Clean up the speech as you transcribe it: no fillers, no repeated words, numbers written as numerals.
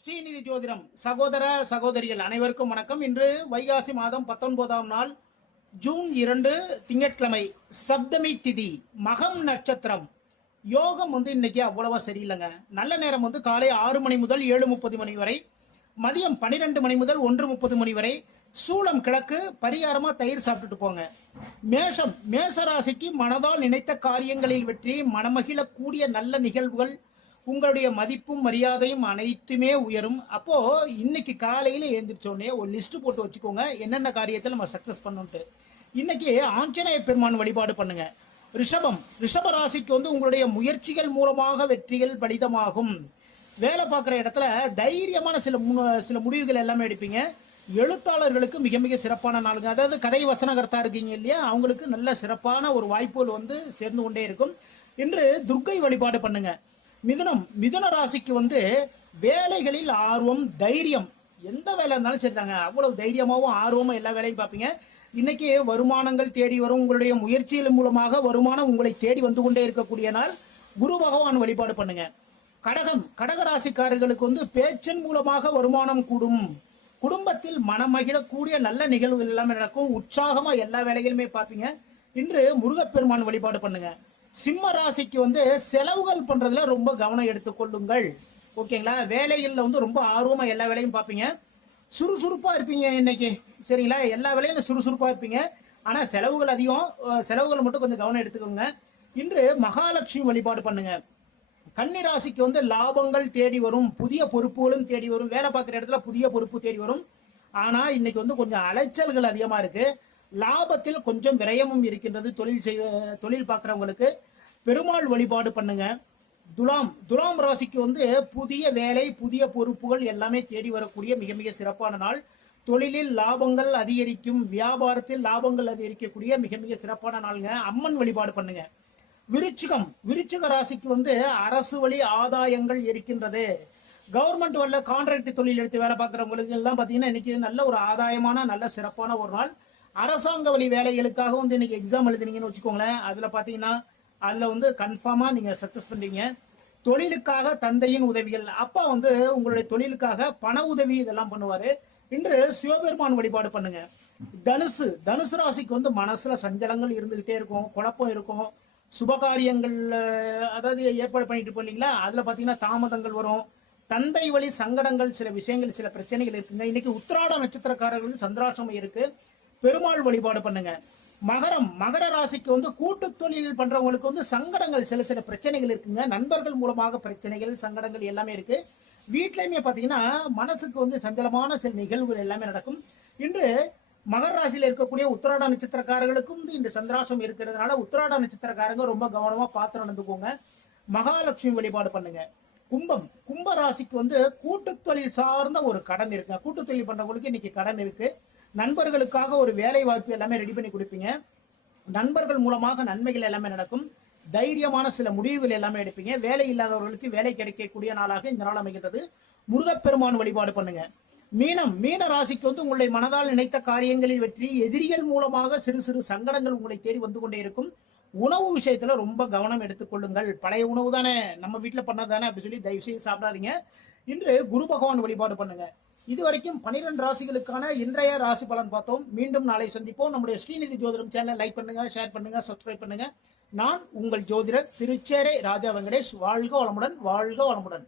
ஸ்ரீநிதி ஜோதிடம் சகோதர சகோதரிகள் அனைவருக்கும் வணக்கம். இன்று வைகாசி மாதம் 19ஆம் நாள் ஜூன் 2 திங்கட்கிழமை, சப்தமி திதி, மகம் நட்சத்திரம். யோகம் இன்னைக்கு அவ்வளவா சரியில்லைங்க. நல்ல நேரம் காலை 6 மணி முதல் 7:30 மணி வரை, மதியம் 12 மணி முதல் 1:30 மணி வரை. சூலம் கிழக்கு, பரிகாரமா தயிர் சாப்பிட்டுட்டு போங்க. மேஷம், மேசராசிக்கு மனதால் நினைத்த காரியங்களில் வெற்றி, மனமகிழக்கூடிய நல்ல நிகழ்வுகள், உங்களுடைய மதிப்பும் மரியாதையும் அனைத்துமே உயரும். அப்போ இன்னைக்கு காலையில எழுந்திரிச்சோடனே ஒரு லிஸ்ட் போட்டு வச்சுக்கோங்க, என்னென்ன காரியத்தில் நம்ம சக்சஸ் பண்ணணும்ட்டு. இன்னைக்கு ஆஞ்சநேய பெருமான் வழிபாடு பண்ணுங்க. ரிஷபம், ரிஷப ராசிக்கு உங்களுடைய முயற்சிகள் மூலமாக வெற்றிகள் பலிதமாகும். வேலை பார்க்குற இடத்துல தைரியமான சில முடிவுகள் எல்லாமே எடுப்பீங்க. எழுத்தாளர்களுக்கு மிக மிக சிறப்பான நாளுங்க. அதாவது கதை வசனகர்த்தா இருக்கீங்க இல்லையா, அவங்களுக்கு நல்ல சிறப்பான ஒரு வாய்ப்புகள் சேர்ந்து கொண்டே இருக்கும். இன்று துர்க்கை வழிபாடு பண்ணுங்க. மிதுனம், மிதுன ராசிக்கு வேலைகளில் ஆர்வம், தைரியம். எந்த வேலை இருந்தாலும் சரிதாங்க, அவ்வளவு தைரியமாகவும் ஆர்வமும் எல்லா வேலையும் பார்ப்பீங்க. இன்னைக்கு வருமானங்கள் தேடி வரும். உங்களுடைய முயற்சிகள் மூலமாக வருமானம் உங்களை தேடி வந்து கொண்டே இருக்கக்கூடிய நாள். குரு பகவான் வழிபாடு பண்ணுங்க. கடகம், கடக ராசிக்காரர்களுக்கு பேச்சின் மூலமாக வருமானம் கூடும். குடும்பத்தில் மனமகிழக்கூடிய நல்ல நிகழ்வுகள் எல்லாமே நடக்கும். உற்சாகமா எல்லா வேலைகளுமே பார்ப்பீங்க. இன்று முருகப்பெருமான் வழிபாடு பண்ணுங்க. சிம்ம ராசிக்கு செலவுகள் பண்றதுல ரொம்ப கவனம் எடுத்துக்கொள்ளுங்கள். ஓகேங்களா? வேலைகள்ல ரொம்ப ஆர்வமா எல்லா வேலையும் பார்ப்பீங்க. சுறுசுறுப்பா இருப்பீங்க இன்னைக்கு, சரிங்களா? எல்லா வேலையும் சுறுசுறுப்பா இருப்பீங்க. ஆனா செலவுகள் அதிகம், செலவுகள் மட்டும் கொஞ்சம் கவனம் எடுத்துக்கோங்க. இன்று மகாலட்சுமி வழிபாடு பண்ணுங்க. கன்னி ராசிக்கு லாபங்கள் தேடி வரும், புதிய பொறுப்புகளும் தேடி வரும். வேலை பார்க்குற இடத்துல புதிய பொறுப்பு தேடி வரும். ஆனா இன்னைக்கு கொஞ்சம் அலைச்சல்கள் அதிகமா இருக்கு. லாபத்தில் கொஞ்சம் விரயமும் இருக்கின்றது. தொழில் பார்க்குறவங்களுக்கு பெருமாள் வழிபாடு பண்ணுங்க. துலாம், துலாம் ராசிக்கு புதிய வேலை, புதிய பொறுப்புகள் எல்லாமே தேடி வரக்கூடிய மிக மிக சிறப்பான நாள். தொழிலில் லாபங்கள் அதிகரிக்கும், வியாபாரத்தில் லாபங்கள் அதிகரிக்கக்கூடிய மிக மிக சிறப்பான நாளுங்க. அம்மன் வழிபாடு பண்ணுங்க. விருச்சிகம், விருச்சிக ராசிக்கு அரசு வழி ஆதாயங்கள் இருக்கின்றது. கவர்மெண்ட் வரல கான்ட்ராக்ட் தொழில் எடுத்து வேலை பார்க்குறவங்களுக்கு எல்லாம் பார்த்தீங்கன்னா இன்னைக்கு நல்ல ஒரு ஆதாயமான நல்ல சிறப்பான ஒரு நாள். அரசாங்க வழி வேலைகளுக்காக இன்னைக்கு எக்ஸாம் எழுதுனீங்கன்னு வச்சுக்கோங்களேன், அதுல பாத்தீங்கன்னா அதுல கன்ஃபார்மா நீங்க சக்சஸ் பண்றீங்க. தொழிலுக்காக தந்தையின் உதவிகள், அப்பா உங்களுடைய தொழிலுக்காக பண உதவி இதெல்லாம் பண்ணுவாரு. இன்று சிவபெருமான் வழிபாடு பண்ணுங்க. தனுசு, தனுசு ராசிக்கு மனசுல சஞ்சலங்கள் இருந்துகிட்டே இருக்கும், குழப்பம் இருக்கும். சுபகாரியங்கள் அதாவது ஏற்பாடு பண்ணிட்டு போனீங்களா, அதுல பாத்தீங்கன்னா தாமதங்கள் வரும். தந்தை வழி சங்கடங்கள், சில விஷயங்கள், சில பிரச்சனைகள் இருக்குங்க. இன்னைக்கு உத்திராட நட்சத்திரக்காரர்கள் சந்திராசிரமம் இருக்கு. பெருமாள் வழிபாடு பண்ணுங்க. மகரம், மகர ராசிக்கு கூட்டு தொழில் பண்றவங்களுக்கு சங்கடங்கள், சில சில பிரச்சனைகள் இருக்குங்க. நண்பர்கள் மூலமாக பிரச்சனைகள், சங்கடங்கள் எல்லாமே இருக்கு. வீட்லயுமே பாத்தீங்கன்னா மனசுக்கு சஞ்சலமான சில நிகழ்வுகள் எல்லாமே நடக்கும். இன்று மகர ராசியில இருக்கக்கூடிய உத்திராட நட்சத்திரக்காரர்களுக்கும் இந்த சந்திராசம் இருக்கிறதுனால உத்திராட நட்சத்திரக்காரங்க ரொம்ப கவனமா பார்த்து நடந்துக்கோங்க. மகாலட்சுமி வழிபாடு பண்ணுங்க. கும்பம், கும்ப ராசிக்கு கூட்டு தொழில் சார்ந்த ஒரு கடன் இருக்குங்க. கூட்டு தொழில் பண்றவங்களுக்கு இன்னைக்கு கடன் இருக்கு. நண்பர்களுக்காக ஒரு வேலை வாய்ப்பு எல்லாமே ரெடி பண்ணி கொடுப்பீங்க. நண்பர்கள் மூலமாக நன்மைகள் எல்லாமே நடக்கும். தைரியமான சில முடிவுகள் எல்லாமே எடுப்பீங்க. வேலை இல்லாதவர்களுக்கு வேலை கிடைக்கக்கூடிய நாளாக இந்த நாள் அமைகின்றது. முருகப்பெருமான் வழிபாடு பண்ணுங்க. மீனம், மீன ராசிக்கு உங்களுடைய மனதால் நினைத்த காரியங்களில் வெற்றி, எதிரிகள் மூலமாக சிறு சிறு சங்கடங்கள் உங்களை தேடி வந்து கொண்டே இருக்கும். உணவு விஷயத்துல ரொம்ப கவனம் எடுத்துக்கொள்ளுங்கள். பழைய உணவு தானே, நம்ம வீட்டுல பண்ணது தானே அப்படி சொல்லி தயவு செய்து சாப்பிடாதீங்க. இன்று குரு பகவான் வழிபாடு பண்ணுங்க. இதுவரைக்கும் 12 ராசிகளுக்கான இன்றைய ராசி பலன் பார்த்தோம். மீண்டும் நாளை சந்திப்போம். நம்முடைய ஸ்ரீநிதி ஜோதிடம் சேனலை லைக் பண்ணுங்க, ஷேர் பண்ணுங்க, சப்ஸ்கிரைப் பண்ணுங்க. நான் உங்கள் ஜோதிடர் திருச்சேரை ராஜா வெங்கடேஷ். வாழ்க வளமுடன், வாழ்க வளமுடன்.